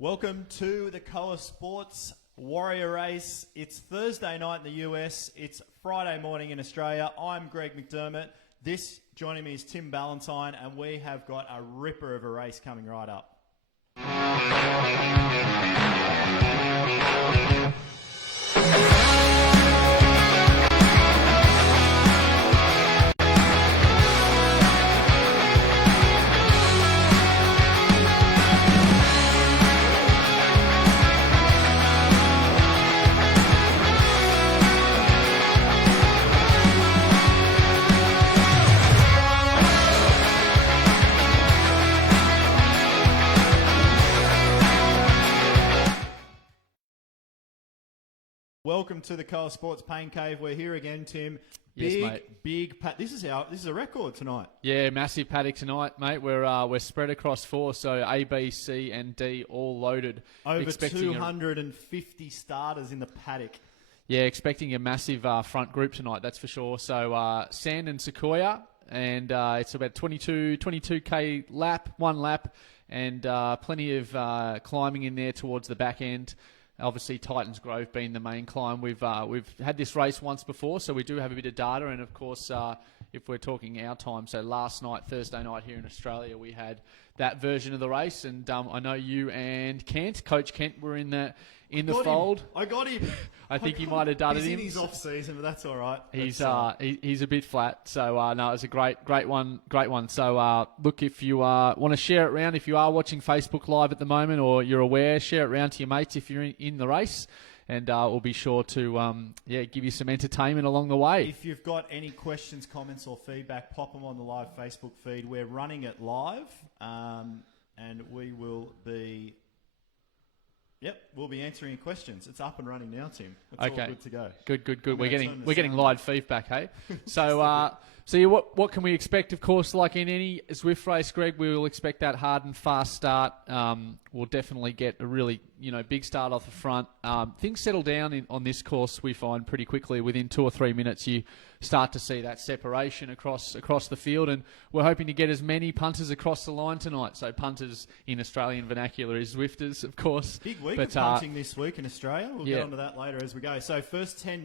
Welcome to the Sequoia Sports Warrior Race. It's Thursday night in the US. It's Friday morning in Australia. I'm Greg McDermott. This, joining me, is Tim Ballantyne, and we have got a ripper of a race coming right up. Welcome to the Sequoia Sports Pain Cave. We're here again, Tim. Yes, mate. Big This is a record tonight. Yeah, massive paddock tonight, mate. We're spread across four, so A, B, C, and D all loaded. Over 250 starters in the paddock. Yeah, expecting a massive front group tonight, that's for sure. So Sand and Sequoia, and it's about 22k lap, one lap, and plenty of climbing in there towards the back end. Obviously, Titans Grove being the main climb. We've had this race once before, so we do have a bit of data. And, of course, if we're talking our time, so last night, Thursday night here in Australia, we had that version of the race. And I know you and Coach Kent, were in the fold. I got him. I think he might have done it in. He's off season, but that's all right. He's a bit flat. So, no, it was a great one. So, look, if you want to share it around, if you are watching Facebook Live at the moment or you're aware, share it around to your mates if you're in the race. And we'll be sure to give you some entertainment along the way. If you've got any questions, comments or feedback, pop them on the live Facebook feed. We're running it live, and we will be... we'll be answering your questions. It's up and running now, Tim. It's all good to go. Good. We're getting live feedback, hey? So what can we expect? Of course, like in any Zwift race, Greg, we will expect that hard and fast start. We'll definitely get a really big start off the front. Things settle down on this course, we find, pretty quickly. Within 2 or 3 minutes, you start to see that separation across the field, and we're hoping to get as many punters across the line tonight. So punters in Australian vernacular is Zwifters, of course. Big week of punting this week in Australia. We'll get onto that later as we go. So first 10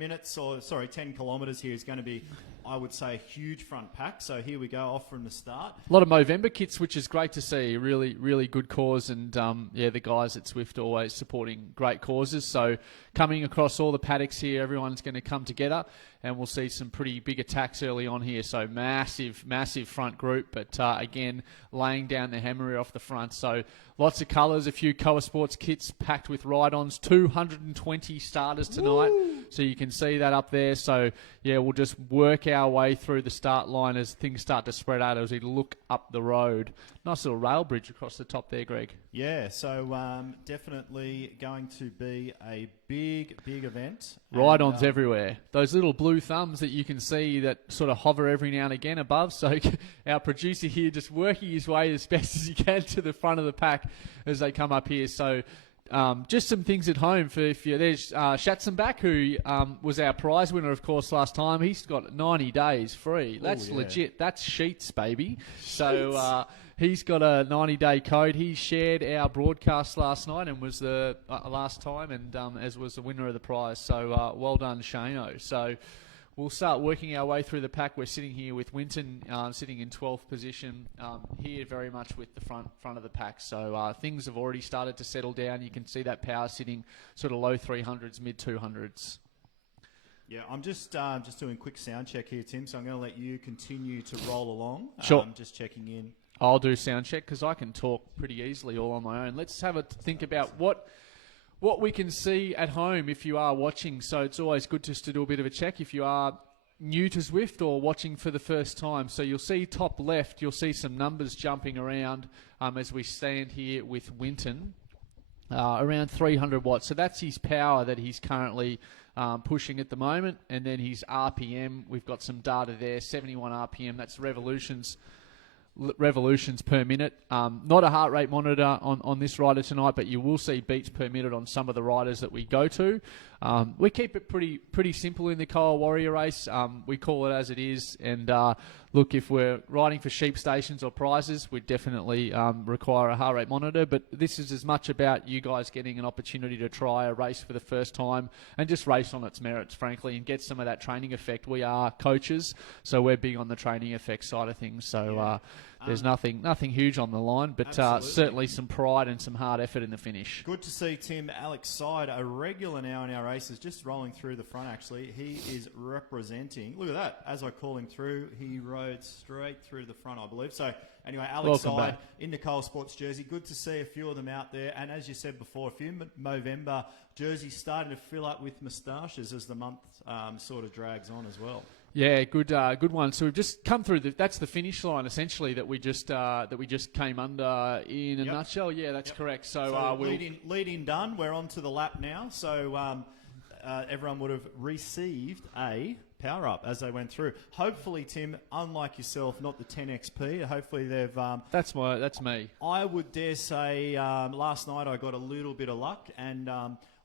kilometres here is going to be, I would say, a huge front pack. So here we go, off from the start. A lot of Movember kits, which is great to see. Really, really good cause, and the guys at Zwift are always supporting great causes. So coming across all the paddocks here, everyone's going to come together, and we'll see some pretty big attacks early on here. So massive front group, but again, laying down the hammer off the front. So lots of colours, a few Sequoia Sports kits packed with ride-ons, 220 starters tonight. Woo! So you can see that up there. So yeah, we'll just work our way through the start line as things start to spread out as we look up the road. Nice little rail bridge across the top there, Greg. Yeah, so definitely going to be a big event. Ride-ons everywhere. Those little blue thumbs that you can see that sort of hover every now and again above. So our producer here just working his way as best as he can to the front of the pack as they come up here. So just some things at home for if you. There's Schatzenbach, who was our prize winner, of course, last time. He's got 90 days free. That's legit. That's sheets, baby. So he's got a 90-day code. He shared our broadcast last night and was the last time, and as was the winner of the prize. So well done, Shano. So we'll start working our way through the pack. We're sitting here with Winton sitting in 12th position, here very much with the front of the pack. So things have already started to settle down. You can see that power sitting sort of low 300s, mid 200s. Yeah, I'm just doing a quick sound check here, Tim, so I'm going to let you continue to roll along. Sure. Just checking in. I'll do sound check because I can talk pretty easily all on my own. Let's have a think about what we can see at home if you are watching. So it's always good just to do a bit of a check if you are new to Zwift or watching for the first time. So you'll see top left, you'll see some numbers jumping around as we stand here with Winton. Around 300 watts. So that's his power that he's currently pushing at the moment. And then his RPM, we've got some data there, 71 RPM. That's revolutions revolutions per minute. Not a heart rate monitor on this rider tonight, but you will see beats per minute on some of the riders that we go to. We keep it pretty simple in the Kiowa Warrior race. We call it as it is. And look, if we're riding for sheep stations or prizes, we definitely require a heart rate monitor. But this is as much about you guys getting an opportunity to try a race for the first time and just race on its merits, frankly, and get some of that training effect. We are coaches, so we're big on the training effect side of things. So there's nothing huge on the line, but certainly some pride and some hard effort in the finish. Good to see Tim. Alex Side, a regular now in our races, just rolling through the front actually. He is representing, look at that, as I call him through, he rode straight through the front, I believe. So anyway, Alex Welcome Side back. in the Cole Sports jersey. Good to see a few of them out there. And as you said before, a few Movember jerseys starting to fill up with moustaches as the month sort of drags on as well. Yeah, good one. So we've just come through. That's the finish line essentially that we just came under in a nutshell. Yeah, that's correct. So lead in done. We're on to the lap now. So everyone would have received a power up as they went through. Hopefully, Tim, unlike yourself, not the 10XP. Hopefully they've. That's me. I would dare say last night I got a little bit of luck and.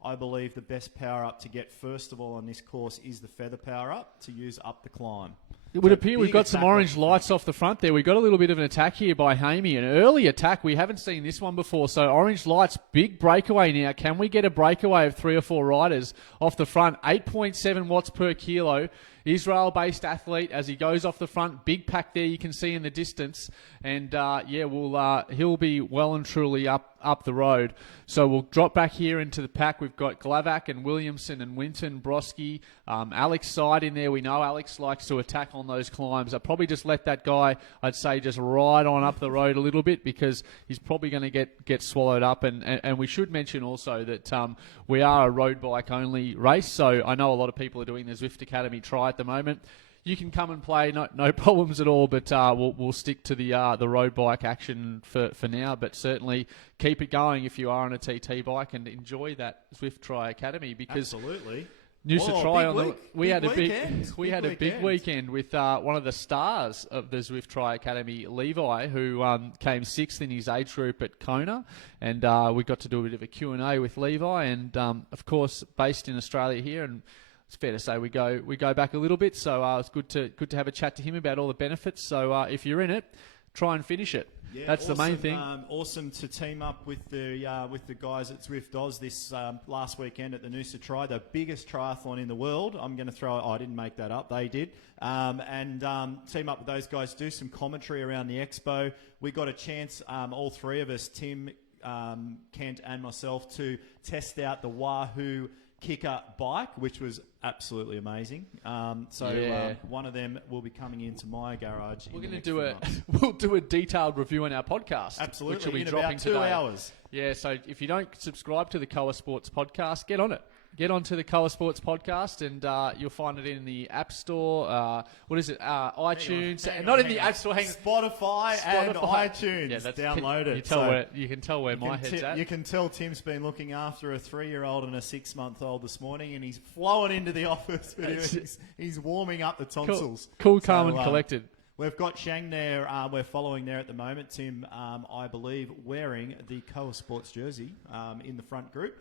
I believe the best power-up to get, first of all, on this course is the feather power-up to use up the climb. It would appear we've got some orange lights off the front there. We got a little bit of an attack here by Hamey, an early attack. We haven't seen this one before. So orange lights, big breakaway now. Can we get a breakaway of 3 or 4 riders off the front? 8.7 watts per kilo. Israel-based athlete as he goes off the front. Big pack there you can see in the distance. And, he'll be well and truly up the road. So we'll drop back here into the pack. We've got Glavac and Williamson and Winton, Broski, Alex Side in there. We know Alex likes to attack on those climbs. I'd probably just let that guy, I'd say, just ride on up the road a little bit because he's probably going to get swallowed up. And we should mention also that we are a road bike only race. So I know a lot of people are doing the Zwift Academy try at the moment. You can come and play, no problems at all, but we'll stick to the road bike action for now. But certainly keep it going if you are on a TT bike and enjoy that Zwift Tri Academy because absolutely. Noosa Tri on week. we had a big weekend with one of the stars of the Zwift Tri Academy, Levi, who came 6th in his age group at Kona, and we got to do a bit of a Q&A with Levi, and of course based in Australia here, and it's fair to say we go back a little bit, so it's good to have a chat to him about all the benefits. So if you're in it, try and finish it. Yeah, that's awesome, the main thing. Awesome to team up with the guys at Zwift Oz this last weekend at the Noosa Tri, the biggest triathlon in the world. I'm going to I didn't make that up, they did. And team up with those guys, do some commentary around the expo. We got a chance, all three of us, Tim, Kent and myself, to test out the Wahoo Kicker bike, which was absolutely amazing. One of them will be coming into my garage. We're going to we'll do a detailed review on our podcast. Absolutely, which will be in dropping about 2 today. hours. Yeah, so if you don't subscribe to the Kiowa Sports podcast, get on it. Get onto the Kiowa Sports podcast, and you'll find it in the App Store. What is it? iTunes. Not in the App Store. Spotify and iTunes. Yeah, download it. You can tell where my head's at. You can tell Tim's been looking after a 3-year-old and a 6-month-old this morning, and he's flowing into the office. He's warming up the tonsils. Cool, calm, and collected. We've got Shang there. We're following there at the moment. Tim, I believe, wearing the Kiowa Sports jersey in the front group.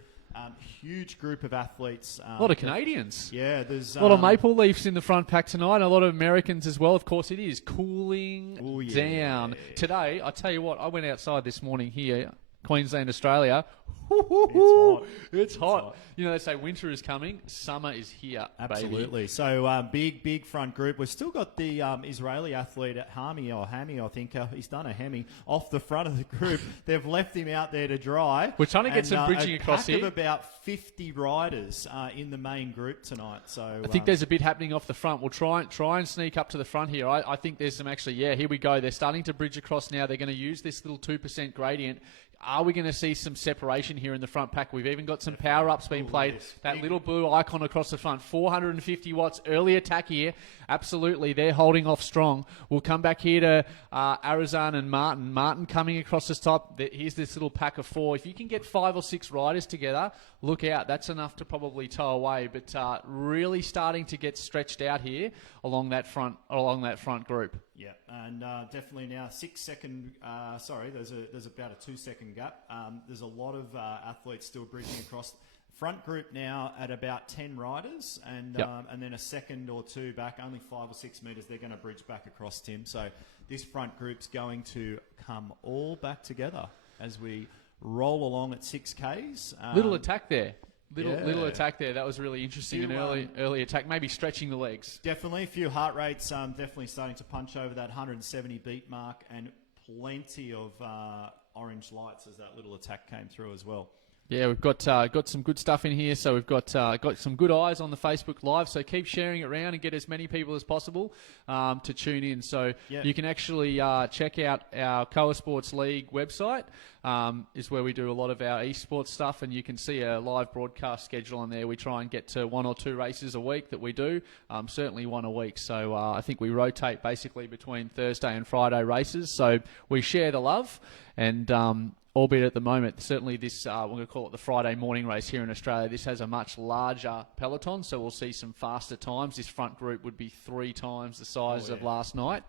Huge group of athletes. A lot of Canadians. Yeah, there's a lot of Maple Leafs in the front pack tonight. A lot of Americans as well. Of course, it is cooling down. Today, I tell you what, I went outside this morning here, Queensland, Australia. It's hot. You know, they say winter is coming, summer is here. Absolutely. Baby. So big front group. We've still got the Israeli athlete at Hami, I think. He's done a Hemi off the front of the group. They've left him out there to dry. We're trying to get some bridging across here. A pack of about 50 riders in the main group tonight. So I think there's a bit happening off the front. We'll try and sneak up to the front here. I think there's some actually. Yeah, here we go. They're starting to bridge across now. They're going to use this little 2% gradient. Are we going to see some separation here in the front pack? We've even got some power-ups being played. Yes. That little blue icon across the front, 450 watts, early attack here. Absolutely, they're holding off strong. We'll come back here to Arizan and Martin. Martin coming across the top. Here's this little pack of 4. If you can get 5 or 6 riders together, look out. That's enough to probably tow away. But really starting to get stretched out here along that front group. Yeah, and definitely now 6 second. There's about a 2 second gap. There's a lot of athletes still bridging across. Front group now at about 10 riders, and then a second or two back, only 5 or 6 metres. They're going to bridge back across, Tim. So this front group's going to come all back together as we roll along at 6Ks. Little attack there. Little attack there. That was really interesting. An early attack, maybe stretching the legs. Definitely. A few heart rates definitely starting to punch over that 170 beat mark, and plenty of orange lights as that little attack came through as well. Yeah, we've got some good stuff in here. So we've got some good eyes on the Facebook Live. So keep sharing it around and get as many people as possible to tune in. So you can actually check out our Coa Sports League website. Is where we do a lot of our esports stuff, and you can see a live broadcast schedule on there. We try and get to 1 or 2 races a week that we do, certainly 1 a week. So I think we rotate basically between Thursday and Friday races. So we share the love, and albeit at the moment, certainly this, we're going to call it the Friday morning race here in Australia. This has a much larger peloton, so we'll see some faster times. This front group would be 3 times the size of last night.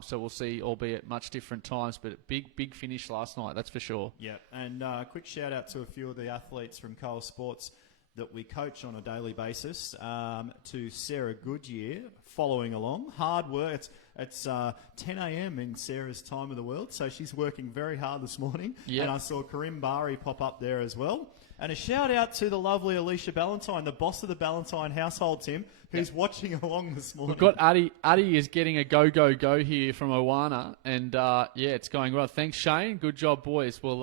So we'll see, albeit much different times, but big finish last night, that's for sure. Yeah, and quick shout out to a few of the athletes from Coa Sports that we coach on a daily basis. To Sarah Goodyear, following along. Hard work. It's 10 a.m. in Sarah's time of the world, so she's working very hard this morning. Yep. And I saw Karim Bari pop up there as well. And a shout out to the lovely Alicia Ballantyne, the boss of the Ballantyne household, Tim, who's watching along this morning. We've got Addy. Addy is getting a go here from Owana, and it's going well. Thanks, Shane. Good job, boys. We'll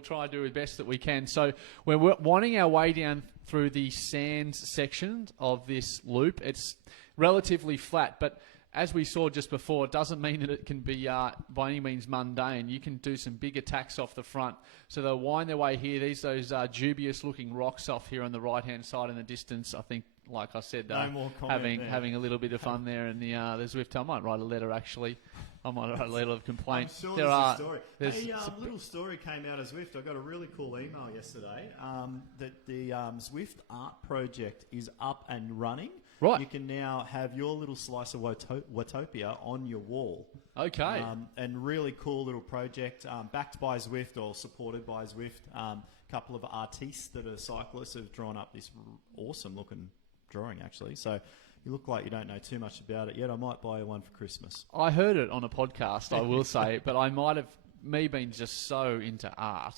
try to do the best that we can. So we're winding our way down through the sands section of this loop. It's relatively flat, but as we saw just before, it doesn't mean that it can be by any means mundane. You can do some big attacks off the front. So they'll wind their way here. Those dubious-looking rocks off here on the right-hand side in the distance. I think, like I said, having a little bit of fun there. And the Zwift, I might write a letter, actually. I might write a letter of complaint. I'm sure there's a story. A little story came out of Zwift. I got a really cool email yesterday that the Zwift art project is up and running. Right. You can now have your little slice of Watopia on your wall. Okay. And really cool little project, backed by Zwift or supported by Zwift. A couple of artistes that are cyclists have drawn up this awesome looking drawing, actually. So you look like you don't know too much about it yet. I might buy you one for Christmas. I heard it on a podcast, I will say, but I might have... Me being just so into art,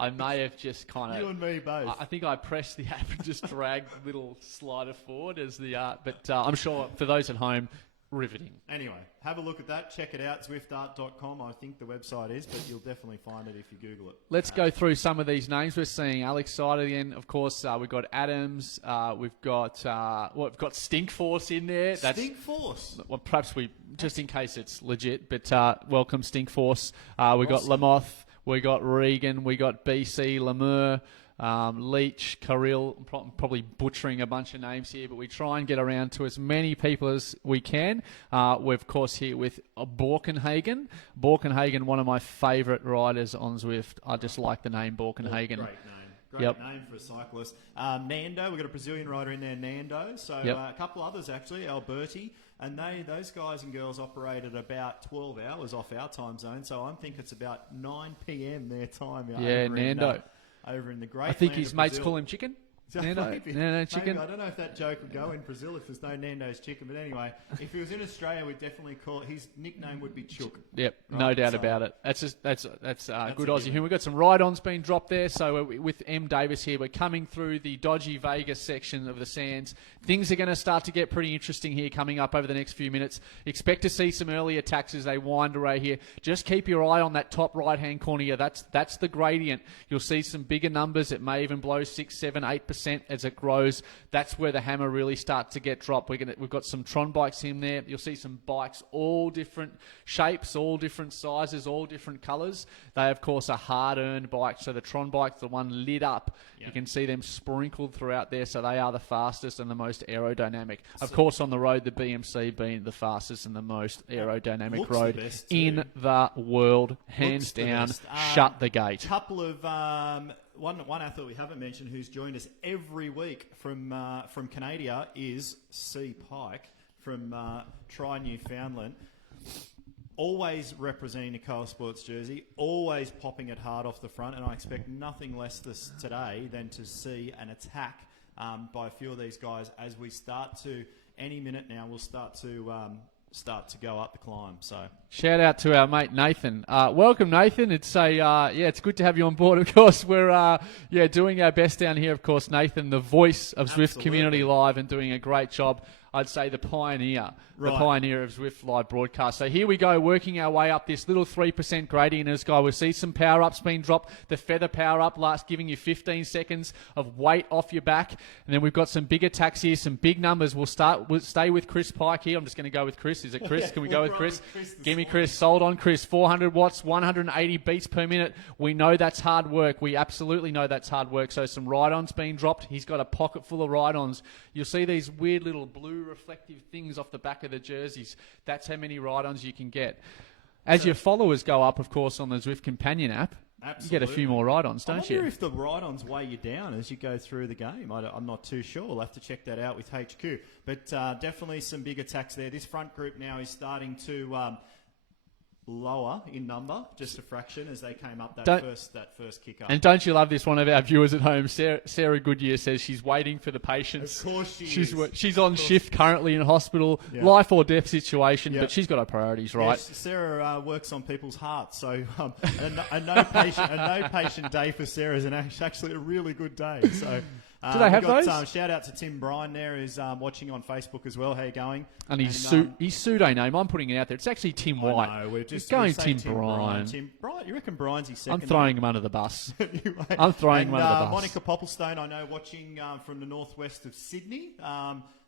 I may have just kind of... You and me both. I think I pressed the app and just dragged the little slider forward as the art. But I'm sure for those at home, riveting. Anyway, have a look at that. Check it out. Zwiftart.com, I think the website is, but you'll definitely find it if you Google it. Let's go through some of these names. We're seeing Alex Sider again. Of course, we've got Adams. We've got Stinkforce in there. Stinkforce? Well, perhaps just in case it's legit, but welcome Stinkforce. We got Lamoth. We got Regan. We got BC, Lemur. Leach, Carril, probably butchering a bunch of names here, but we try and get around to as many people as we can. We're, of course, here with Borkenhagen. Borkenhagen, one of my favourite riders on Zwift. I just like the name Borkenhagen. Great name for a cyclist. Nando, we've got a Brazilian rider in there, Nando. So a couple others, actually, Alberti. And those guys and girls operate at about 12 hours off our time zone. So I think it's about 9 p.m. their time. Nando. Over in the great I think land his of mates Brazil. call him Chicken. Nando Chicken. Maybe. I don't know if that joke would go in Brazil if there's no Nando's Chicken. But anyway, if he was in Australia, we'd definitely call his nickname would be Chook. Yep, right? No doubt about it. That's good Aussie humor. We've got some ride-ons being dropped there. So with M. Davis here, we're coming through the dodgy Vegas section of the sands. Things are going to start to get pretty interesting here coming up over the next few minutes. Expect to see some early attacks as they wind away here. Just keep your eye on that top right-hand corner here. That's the gradient. You'll see some bigger numbers. It may even blow 6, 7, 8% as it grows. That's where the hammer really starts to get dropped. We've got some Tron bikes in there. You'll see some bikes, all different shapes, all different sizes, all different colours. They, of course, are hard-earned bikes. So the Tron bike's the one lit up. Yep. You can see them sprinkled throughout there. So they are the fastest and the most aerodynamic. Of course, on the road, the BMC being the fastest and the most aerodynamic road in the world. Hands down, shut the gate. Couple of... One athlete we haven't mentioned who's joined us every week from Canada is C. Pike from Tri Newfoundland. always representing the Colour Sports jersey, always popping it hard off the front, and I expect nothing less today than to see an attack by a few of these guys as we start to, any minute now, we'll start to go up the climb. So shout out to our mate Nathan. Welcome, Nathan. It's it's good to have you on board. Of course, we're doing our best down here. Of course, Nathan, the voice of Zwift Community Live, and doing a great job. I'd say the pioneer of Zwift Live broadcast. So here we go, working our way up this little 3% gradient as guy. We'll see some power ups being dropped. The feather power up giving you 15 seconds of weight off your back. And then we've got some big attacks here, some big numbers. We'll stay with Chris Pike here. I'm just going to go with Chris. Is it Chris? Yeah, can we go with Chris? Give me Chris. Sold on Chris. 400 watts, 180 beats per minute. We know that's hard work. We absolutely know that's hard work. So some ride-ons being dropped. He's got a pocket full of ride-ons. You'll see these weird little blue reflective things off the back of the jerseys. That's how many ride-ons you can get. As your followers go up, of course, on the Zwift Companion app, you get a few more ride-ons, don't you? I wonder if the ride-ons weigh you down as you go through the game. I'm not too sure. We'll have to check that out with HQ. But definitely some big attacks there. This front group now is starting to lower in number, just a fraction, as they came up that first kick up. And don't you love this? One of our viewers at home, Sarah Goodyear, says she's waiting for the patients. Of course She's on shift currently in hospital, life or death situation, but she's got her priorities right. Yes, Sarah works on people's hearts, so a no patient day for Sarah is actually a really good day. So. Do they have those? Shout out to Tim Bryan there, who's watching on Facebook as well. How you going? And his pseudo name, I'm putting it out there. It's actually Tim White. I know, we're going Tim Bryan. Tim Bryan, you reckon Bryan's his second? I'm throwing him under the bus. I'm throwing him under the bus. Monica Popplestone, I know, watching from the northwest of Sydney.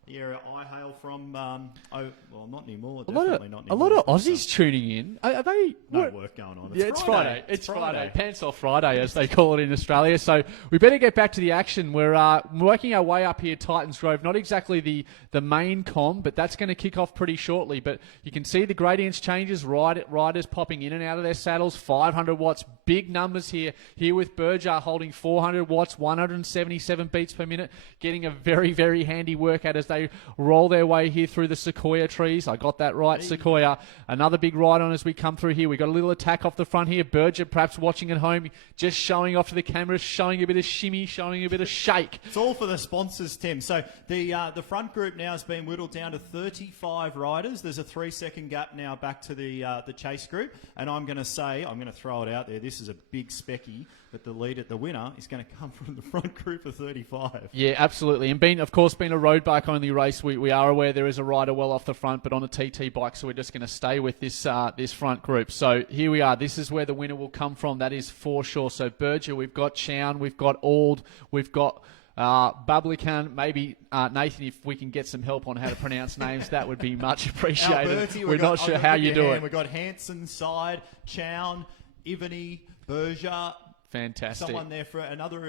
The area I hail from. Not anymore. Definitely not anymore. A lot of Aussies tuning in. Are they? No work going on. It's Friday. It's Friday. Pants off Friday, as they call it in Australia. So we better get back to the action. We're working our way up here, Titans Grove. Not exactly the main com, but that's going to kick off pretty shortly. But you can see the gradients changes. Riders popping in and out of their saddles. 500 watts. Big numbers here. Here with Berger holding 400 watts, 177 beats per minute. Getting a very, very handy workout as they roll their way here through the Sequoia trees. I got that right, Sequoia. Another big ride on as we come through here. We got a little attack off the front here. Berger perhaps watching at home, just showing off to the camera, showing a bit of shimmy, showing a bit of shake. It's all for the sponsors, Tim. So the front group now has been whittled down to 35 riders. There's a 3-second gap now back to the chase group. And I'm going to throw it out there. This is a big specky, but the winner is going to come from the front group of 35. Yeah, absolutely. And being a road bike only race, we are aware there is a rider well off the front, but on a TT bike, so we're just going to stay with this front group. So here we are. This is where the winner will come from. That is for sure. So Berger, we've got Chown, we've got Ald, we've got Bublican. Maybe Nathan, if we can get some help on how to pronounce names, that would be much appreciated. Alberti, we're not sure how you do it. We've got Hansen, Side, Chown, Ivany, Berger. Fantastic. Someone there for another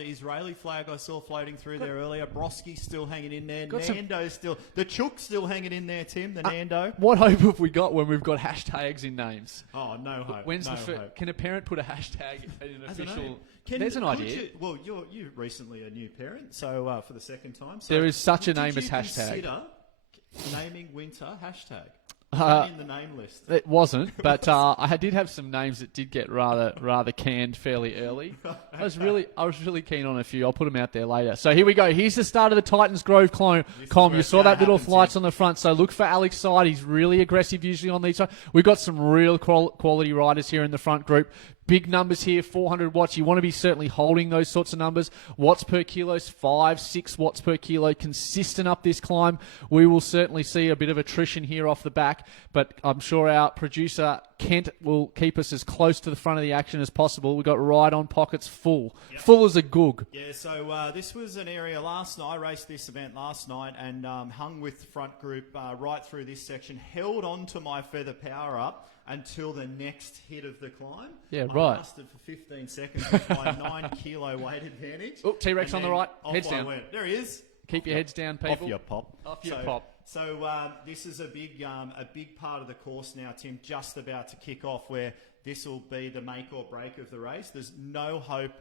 Israeli flag I saw floating through there earlier. Broski's still hanging in there. Nando's still. The Chook's still hanging in there, Tim, the Nando. What hope have we got when we've got hashtags in names? Oh, no hope. Hope. Can a parent put a hashtag in an official... There's an idea. You're recently a new parent, so for the second time. So there is such a name as hashtag. Consider naming winter hashtag? In the name list. It wasn't, but I did have some names that did get rather canned fairly early. I was really keen on a few. I'll put them out there later. So here we go. Here's the start of the Titans Grove com. You saw that little flights on the front. So look for Alex Side. He's really aggressive usually on these. We've got some real quality riders here in the front group. Big numbers here, 400 watts. You want to be certainly holding those sorts of numbers. Watts per kilo, 5-6 watts per kilo, consistent up this climb. We will certainly see a bit of attrition here off the back, but I'm sure our producer, Kent, will keep us as close to the front of the action as possible. We've got ride-on pockets full. Yep. Full as a goog. Yeah, so this was an area last night. I raced this event last night and hung with the front group right through this section, held on to my feather power up until the next hit of the climb. Yeah, right. I lasted for 15 seconds with my 9-kilo weight advantage. Oh, T-Rex on the right. Heads down. There he is. Keep your heads down, people. Off your pop. Off your pop. So this is a big part of the course now, Tim, just about to kick off, where this will be the make or break of the race. There's no hope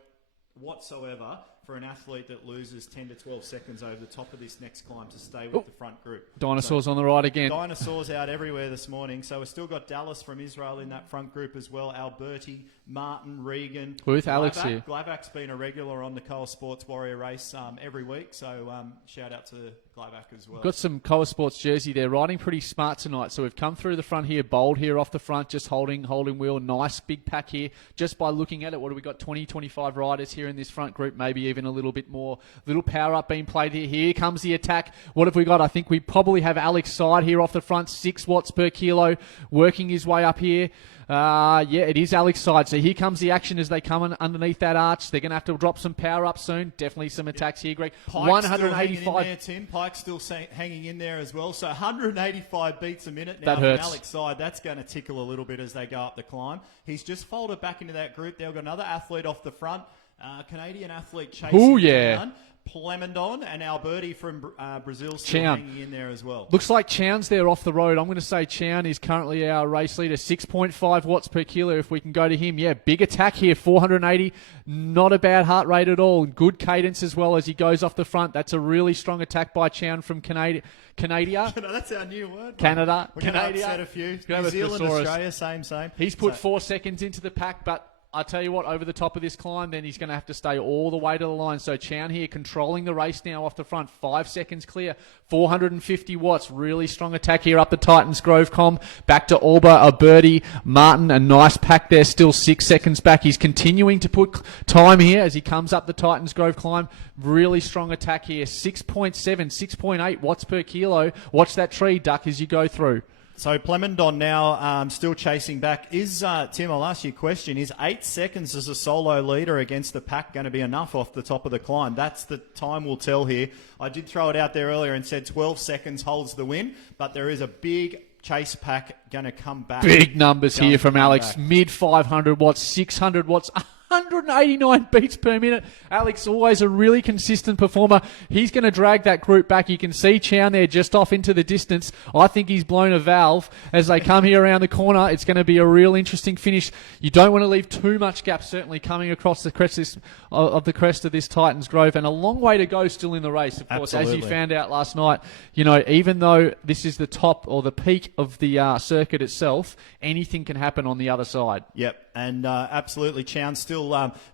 whatsoever for an athlete that loses 10 to 12 seconds over the top of this next climb to stay with the front group. Dinosaurs on the right again. Dinosaurs out everywhere this morning. So we've still got Dallas from Israel in that front group as well. Alberti, Martin, Regan. With Alex here. Glavak's been a regular on the Coa Sports Warrior race every week. So shout out to Glavak as well. Got some Coa Sports jersey there. Riding pretty smart tonight. So we've come through the front here. Bold here off the front. Just holding wheel. Nice big pack here. Just by looking at it, what have we got? 20, 25 riders here in this front group. Maybe even a little bit more. Little power up being played here. Here comes the attack. What have we got? I think we probably have Alex Side here off the front. 6 watts per kilo. Working his way up here. Yeah, it is Alex Side. So here comes the action as they come in underneath that arch. They're going to have to drop some power up soon. Definitely some attacks here, Greg. Pike's 185. still hanging in there, Tim. Pike's still hanging in there as well. So 185 beats a minute now That from hurts. Alex Side. That's going to tickle a little bit as they go up the climb. He's just folded back into that group. They've got another athlete off the front. Canadian athlete chasing down. Plemondon and Alberti from Brazil still hanging in there as well. Looks like Chown's there off the road. I'm going to say Chown is currently our race leader. 6.5 watts per kilo if we can go to him. Yeah, big attack here, 480. Not a bad heart rate at all. Good cadence as well as he goes off the front. That's a really strong attack by Chown from Canada. That's our new word. Canada. We're going to upset a few. New Zealand, Australia, same. He's put 4 seconds into the pack, but I tell you what, over the top of this climb, then he's going to have to stay all the way to the line. So Chown here controlling the race now off the front. 5 seconds clear. 450 watts. Really strong attack here up the Titans Grove Com. Back to Alba, Alberti, Martin. A nice pack there. Still 6 seconds back. He's continuing to put time here as he comes up the Titans Grove climb. Really strong attack here. 6.7, 6.8 watts per kilo. Watch that tree, Duck, as you go through. So Plemondon now still chasing back. Is Tim, I'll ask you a question. Is 8 seconds as a solo leader against the pack going to be enough off the top of the climb? That's the time we'll tell here. I did throw it out there earlier and said 12 seconds holds the win, but there is a big chase pack going to come back. Big numbers here from Alex. Mid 500 watts, 600 watts. 189 beats per minute. Alex, always a really consistent performer. He's going to drag that group back. You can see Chown there just off into the distance. I think he's blown a valve as they come here around the corner. It's going to be a real interesting finish. You don't want to leave too much gap, certainly coming across the crest of this Titans Grove, and a long way to go still in the race, of course. Absolutely. As you found out last night, you know, even though this is the top or the peak of the circuit itself, anything can happen on the other side. Yep. And absolutely, Chown still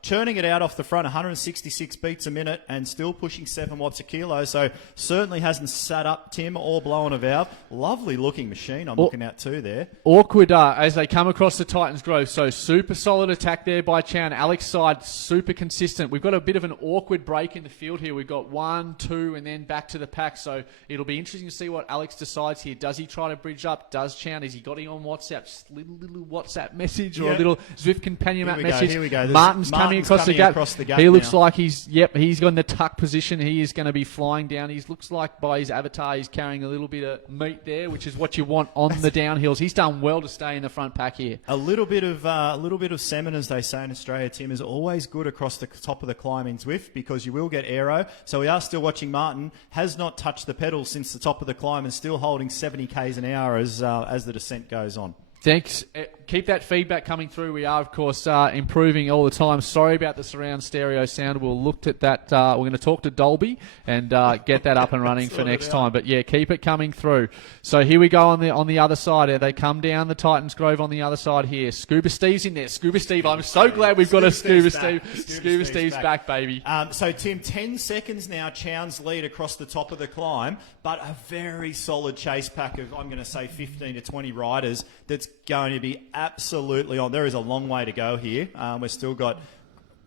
churning it out off the front, 166 beats a minute and still pushing 7 watts a kilo. So certainly hasn't sat up, Tim, or blown a valve. Lovely looking machine I'm looking at too there. Awkward as they come across the Titans Grove. So super solid attack there by Chown. Alex Side, super consistent. We've got a bit of an awkward break in the field here. We've got 1, 2, and then back to the pack. So it'll be interesting to see what Alex decides here. Does he try to bridge up? Does Chown? Has he got him on WhatsApp? Just little WhatsApp message or a little Zwift companion message. Here we go. Martin's coming across the gap. He looks now. like he's got in the tuck position. He is going to be flying down. He looks like by his avatar he's carrying a little bit of meat there, which is what you want on the downhills. He's done well to stay in the front pack here. A little bit of salmon, as they say in Australia, Tim, is always good across the top of the climb in Zwift because you will get aero. So we are still watching Martin. Has not touched the pedals since the top of the climb and still holding 70 k's an hour as the descent goes on. Thanks. Keep that feedback coming through. We are, of course, improving all the time. Sorry about the surround stereo sound. We'll look at that. We're going to talk to Dolby and get that up and running for next time. But, yeah, keep it coming through. So here we go on the other side. They come down the Titans Grove on the other side here. Scuba Steve's in there. Scuba Steve, I'm so glad we've got a Scuba Steve. Scuba Steve's back, baby. So, Tim, 10 seconds now, Chown's lead across the top of the climb, but a very solid chase pack of, I'm going to say, 15 to 20 riders that's going to be absolutely on. There is a long way to go here. We've still got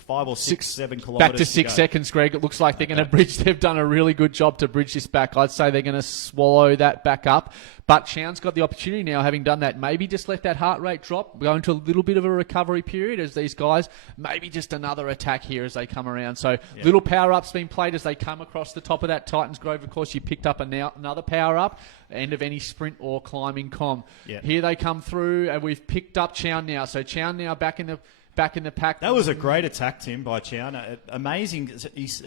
5 or 6, 7 kilometres back to 6 seconds, Greg. It looks like they're going to bridge. They've done a really good job to bridge this back. I'd say they're going to swallow that back up. But Chown's got the opportunity now, having done that, maybe just let that heart rate drop, go into a little bit of a recovery period as these guys, maybe just another attack here as they come around. So little power-ups being played as they come across the top of that Titans Grove. Of course, you picked up another power-up, end of any sprint or climbing com. Yeah. Here they come through, and we've picked up Chown now. So Chown now back in the pack. That was a great attack, Tim, by Chown. Amazing. He's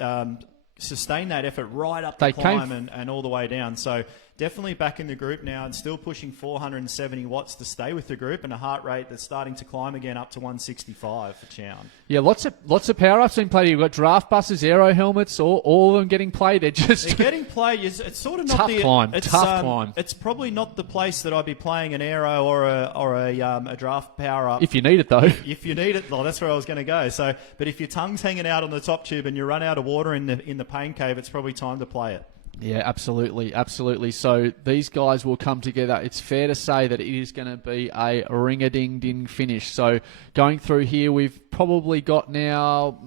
sustained that effort right up the climb and all the way down. So definitely back in the group now and still pushing 470 watts to stay with the group, and a heart rate that's starting to climb again up to 165 for Chown. Yeah, lots of power ups being played. You've got draft buses, aero helmets, all of them getting played. They're getting played. It's sort of not tough climb. Tough climb. It's probably not the place that I'd be playing an aero or a draft power up. If you need it though. If you need it, well, that's where I was going to go. So, but if your tongue's hanging out on the top tube and you run out of water in the pain cave, it's probably time to play it. Yeah, absolutely, absolutely. So these guys will come together. It's fair to say that it is going to be a ring-a-ding-ding finish. So going through here, we've probably got now,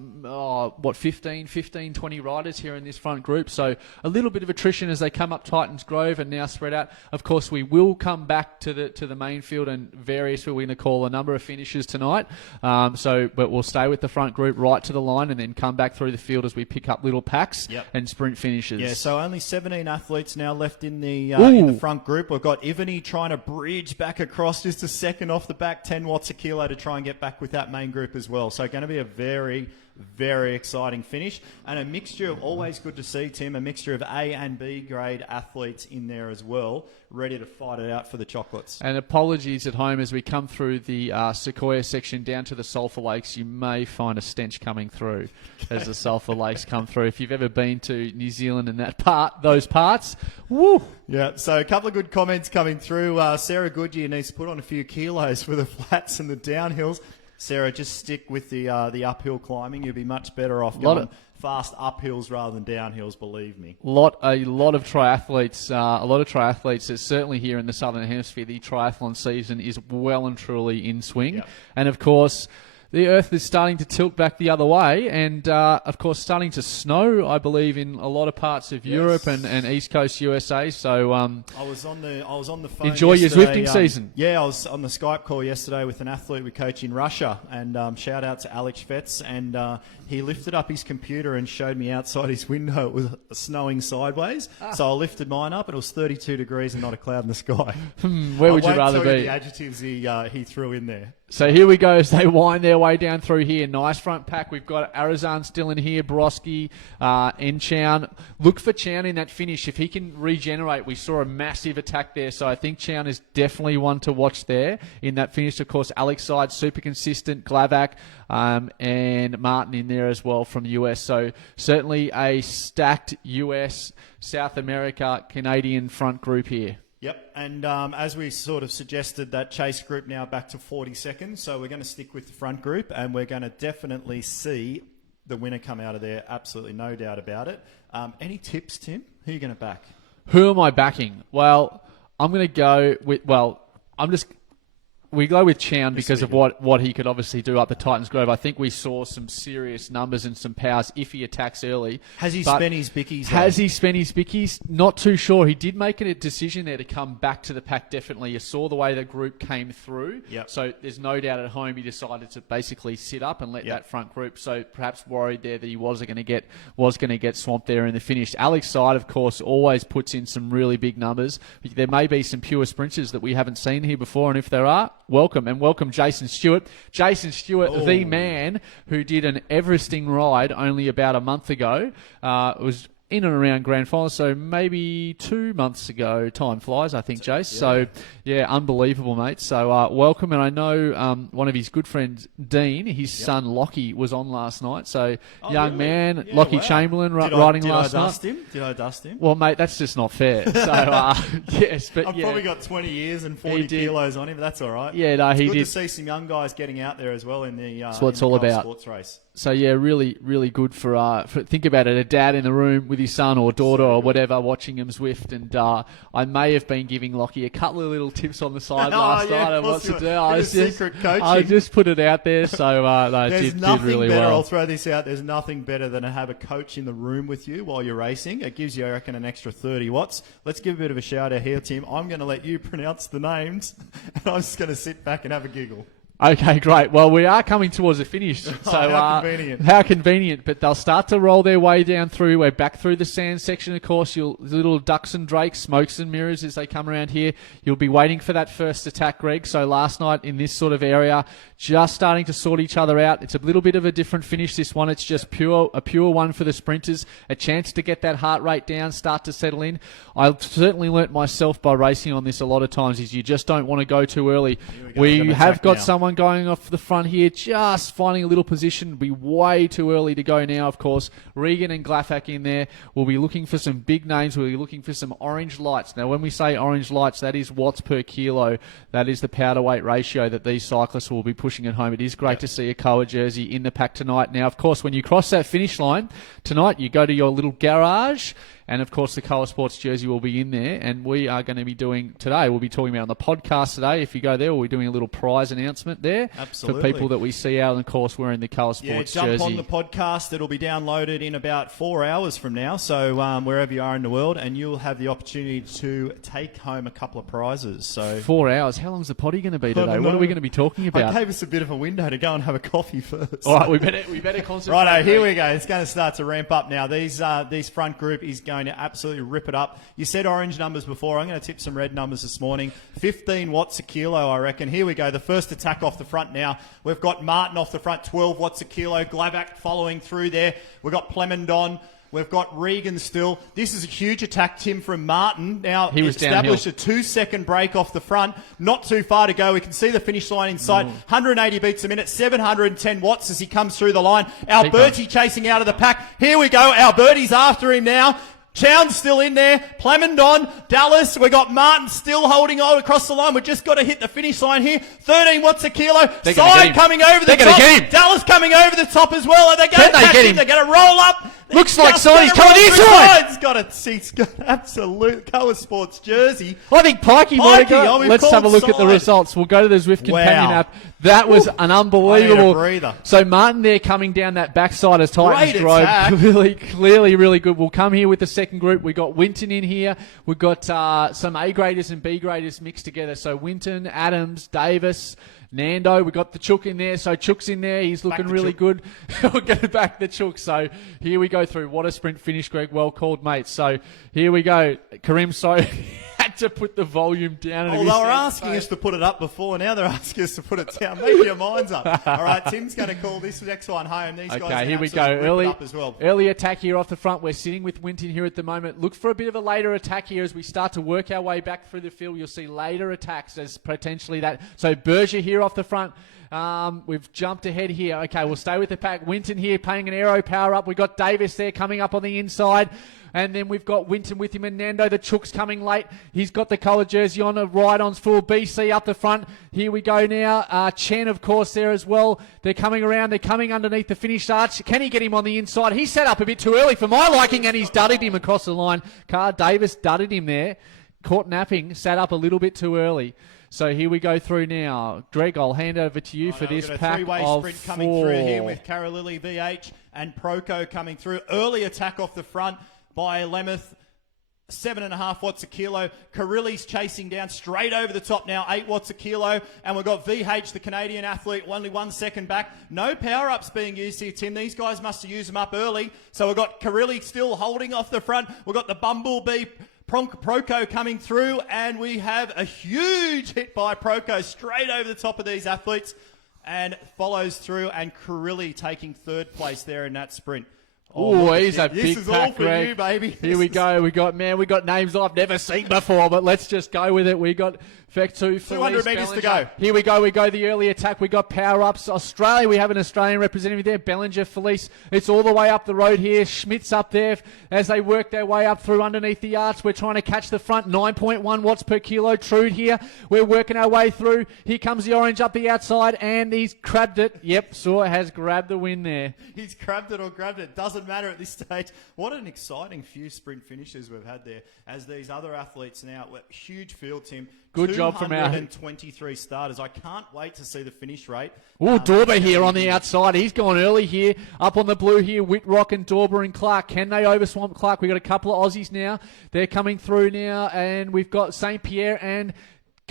15, 20 riders here in this front group. So a little bit of attrition as they come up Titans Grove and now spread out. Of course, we will come back to the main field and we're going to call a number of finishes tonight. But we'll stay with the front group right to the line and then come back through the field as we pick up little packs and sprint finishes. Yeah, so only 17 athletes now left in the front group. We've got Ivany trying to bridge back across just a second off the back, 10 watts a kilo to try and get back with that main group as well. So going to be a very, very exciting finish, and a mixture of, always good to see, Tim, a mixture of A and B grade athletes in there as well, ready to fight it out for the chocolates. And apologies at home as we come through the Sequoia section down to the Sulphur Lakes. You may find a stench coming through as the Sulphur Lakes come through. If you've ever been to New Zealand and those parts, woo! Yeah, so a couple of good comments coming through. Sarah Goodyear needs to put on a few kilos for the flats and the downhills. Sarah, just stick with the uphill climbing. You'll be much better off going fast uphills rather than downhills, believe me. A lot of triathletes, certainly here in the Southern Hemisphere, the triathlon season is well and truly in swing. Yep. And of course, the Earth is starting to tilt back the other way, and of course starting to snow, I believe, in a lot of parts of Europe and East Coast USA. So I was on the phone. Enjoy your Zwifting season. Yeah, I was on the Skype call yesterday with an athlete we coach in Russia, and shout out to Alex Fetz, and he lifted up his computer and showed me outside his window it was snowing sideways. So I lifted mine up, and it was 32 degrees and not a cloud in the sky. Where would you rather be? be? The adjectives he threw in there. So here we go as they wind their way down through here. Nice front pack. We've got Arizan still in here, Borowski, and Chown. Look for Chown in that finish. If he can regenerate, we saw a massive attack there. So I think Chown is definitely one to watch there in that finish. Of course, Alex side, super consistent. Glavac and Martin in there as well from the US. So certainly a stacked US, South America, Canadian front group here. Yep, and as we sort of suggested, that chase group now back to 40 seconds, so we're going to stick with the front group, and we're going to definitely see the winner come out of there, absolutely no doubt about it. Any tips, Tim? Who are you going to back? Who am I backing? Well, I'm going to go with, we go with Chown because of what he could obviously do up the Titans Grove. I think we saw some serious numbers and some powers if he attacks early. Has he spent his bickies? Has he spent his bickies? Not too sure. He did make a decision there to come back to the pack, definitely. You saw the way the group came through. Yep. So there's no doubt at home he decided to basically sit up and let that front group. So perhaps worried there that he was going to get swamped there in the finish. Alex Side, of course, always puts in some really big numbers. There may be some pure sprinters that we haven't seen here before, and if there are, welcome Jason Stewart. Jason Stewart, the man who did an Everesting ride only about a month ago, was in and around grand final, so maybe 2 months ago. Time flies, I think, Jace. Yeah. So, yeah, unbelievable, mate. So, welcome. And I know one of his good friends, Dean, his son, Lockie, was on last night. So, young man, yeah, Lockie Chamberlain, riding last night. Did I dust him? Well, mate, that's just not fair. So, yes, but I've probably got 20 years and 40 kilos on him, but that's all right. Yeah, no, he did. Good to see some young guys getting out there as well in the that's what it's all about. Sports race. So, yeah, really, really good for think about it, a dad in the room with his son or daughter or whatever watching him Zwift. And I may have been giving Lockie a couple of little tips on the side last night on what to do. I just put it out there. So, no, did really better, well. I'll throw this out. There's nothing better than to have a coach in the room with you while you're racing. It gives you, I reckon, an extra 30 watts. Let's give a bit of a shout out here, Tim. I'm going to let you pronounce the names, and I'm just going to sit back and have a giggle. Okay, great. Well, we are coming towards the finish. So how convenient. How convenient. But they'll start to roll their way down through. We're back through the sand section, of course. The little ducks and drakes, smokes and mirrors as they come around here. You'll be waiting for that first attack, Greg. So last night in this sort of area, just starting to sort each other out. It's a little bit of a different finish, this one. It's just a pure one for the sprinters. A chance to get that heart rate down, start to settle in. I've certainly learnt myself by racing on this a lot of times is you just don't want to go too early. We have got someone going off the front here, just finding a little position. Be way too early to go now, of course. Regan and Glaffak in there. We'll be looking for some big names. We'll be looking for some orange lights. Now, when we say orange lights, that is watts per kilo. That is the powder weight ratio that these cyclists will be pushing at home. It is great to see a Koa jersey in the pack tonight. Now, of course, when you cross that finish line tonight, you go to your little garage. And, of course, the Koa Sports jersey will be in there. And we are going to be doing today, we'll be talking about on the podcast today. If you go there, we'll be doing a little prize announcement there. Absolutely. For people that we see out, and, of course, wearing the Koa Sports jersey. Jump on the podcast. It'll be downloaded in about 4 hours from now. So wherever you are in the world, and you'll have the opportunity to take home a couple of prizes. So 4 hours. How long's the potty going to be today? What are we going to be talking about? I gave us a bit of a window to go and have a coffee first. All right, we better concentrate. Righto, here we go. It's going to start to ramp up now. These front group is going to absolutely rip it up. You said orange numbers before. I'm going to tip some red numbers this morning. 15 watts a kilo, I reckon. Here we go. The first attack off the front now. We've got Martin off the front, 12 watts a kilo. Glavac following through there. We've got Plemondon. We've got Regan still. This is a huge attack, Tim, from Martin. Now, he established a 2-second break off the front. Not too far to go. We can see the finish line in sight. 180 beats a minute, 710 watts as he comes through the line. Alberti chasing out of the pack. Here we go. Alberti's after him now. Chown's still in there. Plemondon, Dallas. We got Martin still holding on across the line. We've just got to hit the finish line here. 13 watts a kilo. Side coming over the top. Dallas coming over the top as well. Are they going to catch him? They're going to roll up. Looks like Sidey's coming inside. He's got an absolute Koa Sports jersey. I think Pikey might have got. Let's have a look at the results. We'll go to the Zwift Companion app. That was an unbelievable. So Martin there coming down that backside as Titans drove. Clearly really good. We'll come here with the second group. We got Winton in here. We've got some A graders and B graders mixed together. So Winton, Adams, Davis, Nando, we got the Chook in there. So Chook's in there. He's looking really good. We'll get back the Chook. So here we go through. What a sprint finish, Greg. Well called, mate. So here we go. Karim, had to put the volume down. They were asking us to put it up before. Now they're asking us to put it down. Make your minds up. All right, Tim's going to call this next one home. These guys here we go. Early attack here off the front. We're sitting with Winton here at the moment. Look for a bit of a later attack here as we start to work our way back through the field. You'll see later attacks as potentially that. So Berger here off the front. We've jumped ahead here. Okay, we'll stay with the pack. Winton here paying an aero power up. We've got Davis there coming up on the inside. And then we've got Winton with him and Nando. The Chook's coming late. He's got the colour jersey on. A ride-on's full. BC up the front. Here we go now. Chen, of course, there as well. They're coming around. They're coming underneath the finish arch. Can he get him on the inside? He set up a bit too early for my liking, and he's dudded him across the line. Carr Davis dudded him there. Caught napping. Sat up a little bit too early. So here we go through now. Greg, I'll hand over to you for this pack of 4. Three-way sprint coming through here with Carolilli, VH, and Proco coming through. Early attack off the front by Lemeth. 7.5 watts a kilo. Carilli's chasing down straight over the top now. 8 watts a kilo. And we've got VH, the Canadian athlete, only 1 second back. No power-ups being used here, Tim. These guys must have used them up early. So we've got Carilli still holding off the front. We've got the Bumblebee Proco coming through, and we have a huge hit by Proco straight over the top of these athletes, and follows through, and Carilli taking third place there in that sprint. Oh, he's a big pack, This is all for you, baby. Here we go. We got names I've never seen before, but let's just go with it. We got Fectu, 200 metres to go. Here we go. The early attack. We got power-ups. Australia, we have an Australian representative there. Bellinger, Felice. It's all the way up the road here. Schmidt's up there as they work their way up through underneath the arch. We're trying to catch the front. 9.1 watts per kilo. Trude here. We're working our way through. Here comes the orange up the outside, and he's grabbed it. Yep, Saw has grabbed the win there. He's grabbed it or grabbed it. Doesn't matter at this stage. What an exciting few sprint finishes we've had there as these other athletes now. Huge field, Tim. Good job from our 223 starters. I can't wait to see the finish rate. Oh, Dorber here on the outside. He's gone early here. Up on the blue here, Whitrock and Dorber and Clark. Can they overswamp Clark? We've got a couple of Aussies now. They're coming through now, and we've got St. Pierre and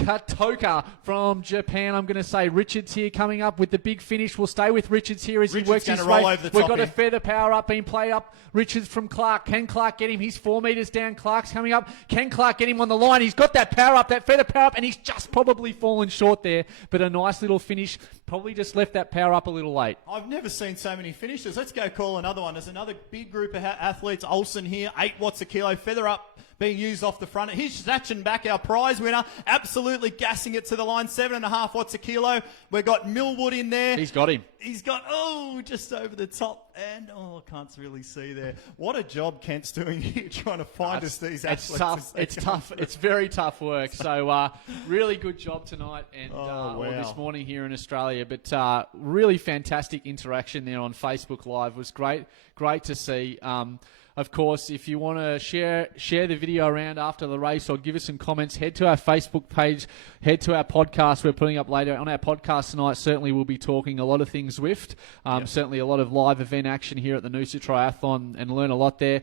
Katoka from Japan. I'm going to say Richards here coming up with the big finish. We'll stay with Richards here as he works his way. We've got a feather power up being played up. Richards from Clark. Can Clark get him? He's 4 metres down. Clark's coming up. Can Clark get him on the line? He's got that power up, that feather power up, and he's just probably fallen short there. But a nice little finish. Probably just left that power up a little late. I've never seen so many finishes. Let's go call another one. There's another big group of athletes. Olsen here, 8 watts a kilo. Feather up being used off the front. He's snatching back our prize winner. Absolutely gassing it to the line. 7.5 watts a kilo. We've got Millwood in there. He's got him. He's got, just over the top. And, I can't really see there. What a job Kent's doing here trying to find us these athletes. It's tough. It's tough. It's very tough work. So, really good job tonight and or this morning here in Australia. But really fantastic interaction there on Facebook Live. It was great. Great to see. Of course, if you want to share the video around after the race or give us some comments, head to our Facebook page, head to our podcast we're putting up later. On our podcast tonight, certainly we'll be talking a lot of things Zwift, certainly a lot of live event action here at the Noosa Triathlon and learn a lot there.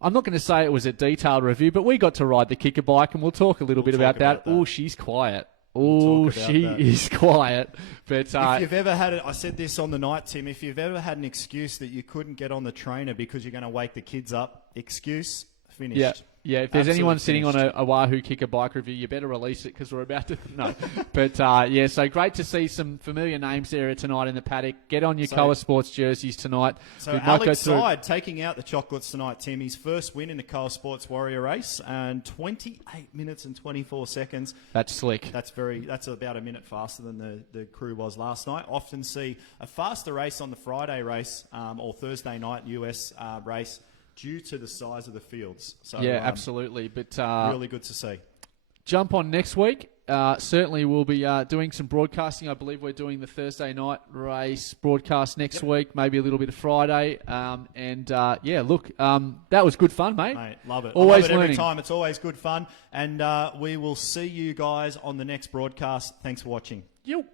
I'm not going to say it was a detailed review, but we got to ride the kicker bike and we'll talk a little bit about that. Oh, she's quiet. Oh, she is quiet. But if you've ever had it, I said this on the night, Tim, if you've ever had an excuse that you couldn't get on the trainer because you're going to wake the kids up, excuse, finished. Yeah, if there's anyone sitting on a Wahoo Kicker bike review, you better release it because we're about to... No. But, so great to see some familiar names there tonight in the paddock. Get on your Coa Sports jerseys tonight. So Alex Side taking out the chocolates tonight, Tim. His first win in the Coa Sports Warrior race and 28 minutes and 24 seconds. That's slick. That's about a minute faster than the crew was last night. Often see a faster race on the Friday race or Thursday night US race due to the size of the fields. So, absolutely. But really good to see. Jump on next week. Certainly we'll be doing some broadcasting. I believe we're doing the Thursday night race broadcast next week, maybe a little bit of Friday. That was good fun, mate. Mate, love it. Always learning. Every time. It's always good fun. And we will see you guys on the next broadcast. Thanks for watching. You.